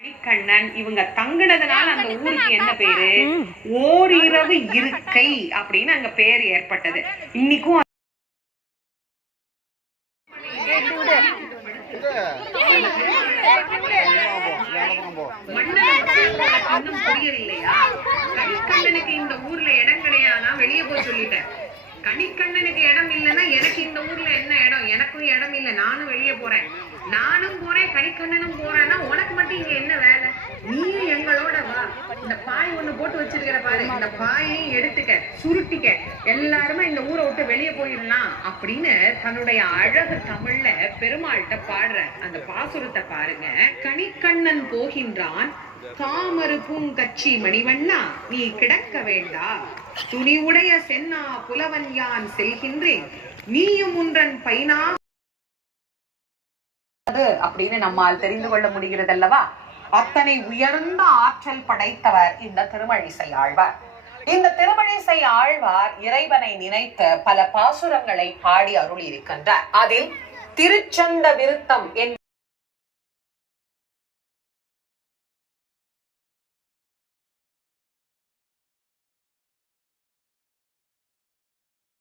கண்ணன் இவங்க தங்குனதுனால அந்த ஊருக்கு என்ன பேரு? ஓரிரவு இருக்கை அப்படின்னு அங்க பேர் ஏற்பட்டது. இன்னைக்கும் புரியவில்லையா? கணிக்கண்ணனுக்கு இந்த ஊர்ல இடம் கிடையாதா? வெளியே போய் சொல்லிட்டேன். கணிக்கண்ணனுக்கு இடம் இல்லைன்னா எனக்கு இந்த ஊர்ல என்ன இடம்? எனக்கும் இடம் இல்லை. நானும் வெளியே போறேன். நானும் போறேன் கணிக்கண்ணனும் போறேன்னா மட்டும் இங்க என்ன வேலை? நீயும் எங்களோட வா. இந்த பாய் ஒண்ணு போட்டு வச்சிருக்கிற பாரு. இந்த பாயையும் எடுத்துக்க சுருட்டிக்க. எல்லாருமே இந்த ஊரை விட்டு வெளியே போயிடலாம் அப்படின்னு தன்னுடைய அழகு தமிழ்ல பெருமாள்கிட்ட பாடுற அந்த பாசுரத்தை பாருங்க. கணிக்கண்ணன் போகின்றான். தாமரு பூங்கச்சி மணிவண்ணா நீ கிடக்க வேண்டா. துணி உடைய சென்னா புலவன் யான் செல்கின்றேன். நீயும் உன்றன் பைனா அப்படின்னு நம்மால் தெரிந்து கொள்ள முடிகிறது அல்லவா அத்தனை உயர்ந்த ஆற்றல் படைத்தவர் இந்த திருமழிசை ஆழ்வார். இந்த திருமழிசை ஆழ்வார் இறைவனை நினைத்து பல பாசுரங்களை பாடி அருள் இருக்கின்றார் அதில் திருச்சந்த விருத்தம் என்